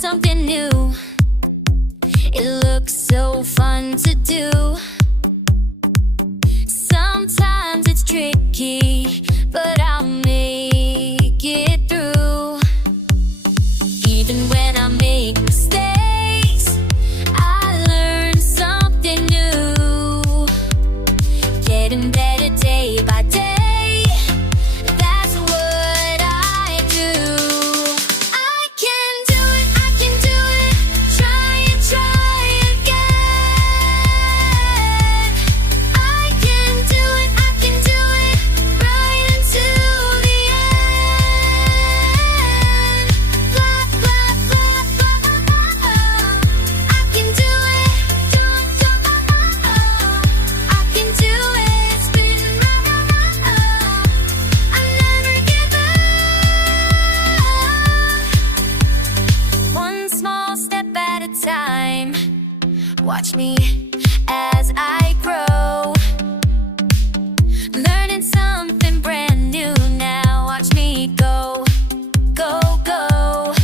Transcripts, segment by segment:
something new. It looks so fun to do. Sometimes it's tricky, but I'll make it through. Even when I make mistakes, I learn something new. Getting better day by day, that's what I do. I can do it, I can do it. Try and try again. I can do it, I can do it. Right until the end. Blah, blah, blah, blah, I can do it. I can do it. Spin round. I never give up. One small step at a time. Watch me as I grow. Learning something brand new now. Watch me go, go, go.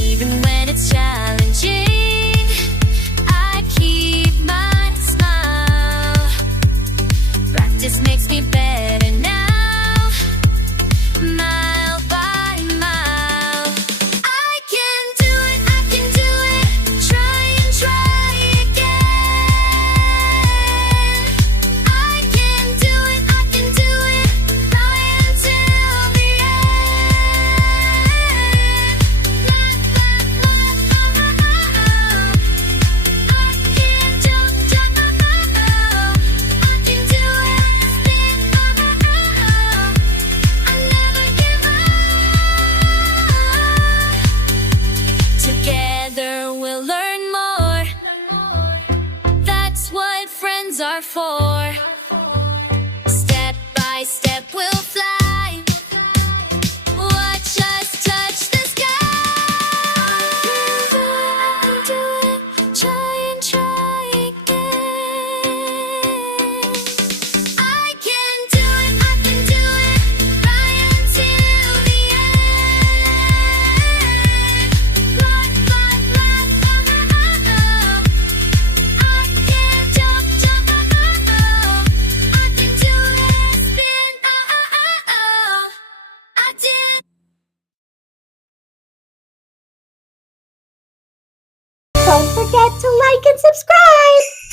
Even when it's challenging, I keep my smile. Practice makes me better now, mile by mile. I can do it, I can do it. Try and try again. I can do it, I can do it. Right until the end. Blah, blah, blah, blah. I can jump, jump. I can do it. Spin, I never give up. Together we'll learn more. That's what friends are for. Step by step we'll fly. Watch us touch the sky. I can do it, try and try again. I can do it, I can do it. Right until the end. Blah, blah, blah, blah. I can jump, jump. I can do it. Spin, I did. Don't forget to like and subscribe!